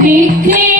Peace, peace.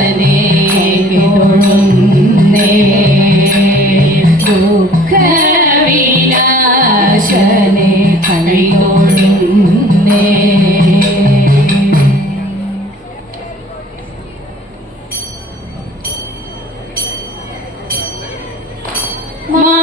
One.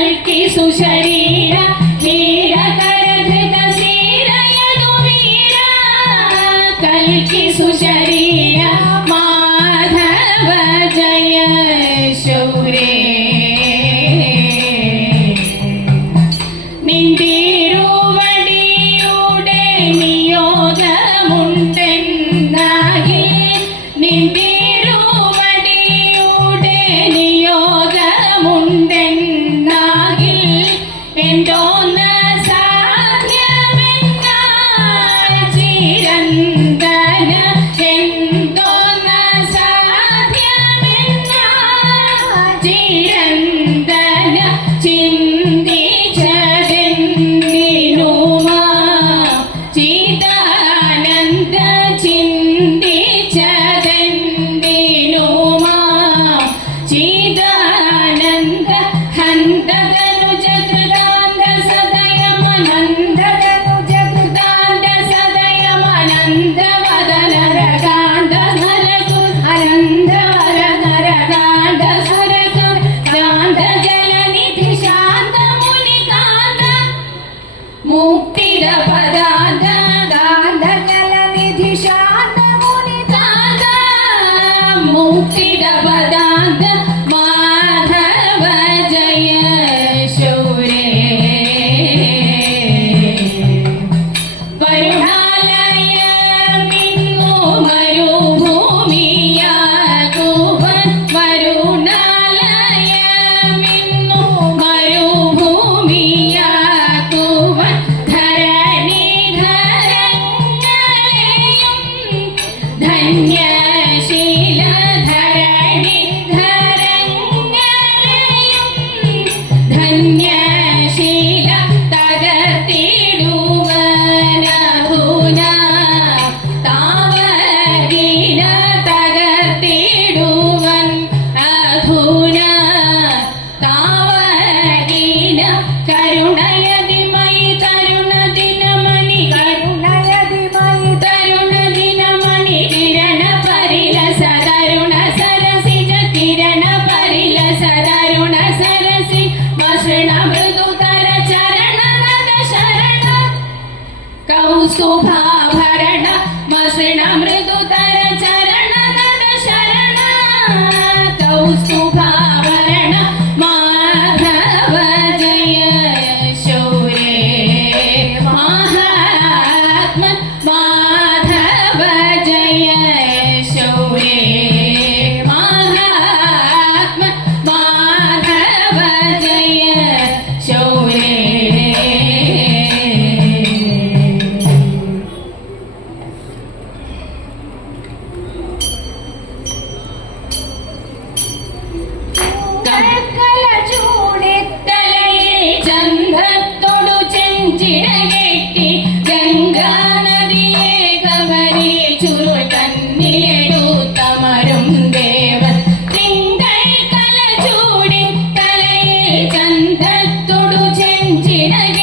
Alki su sharira.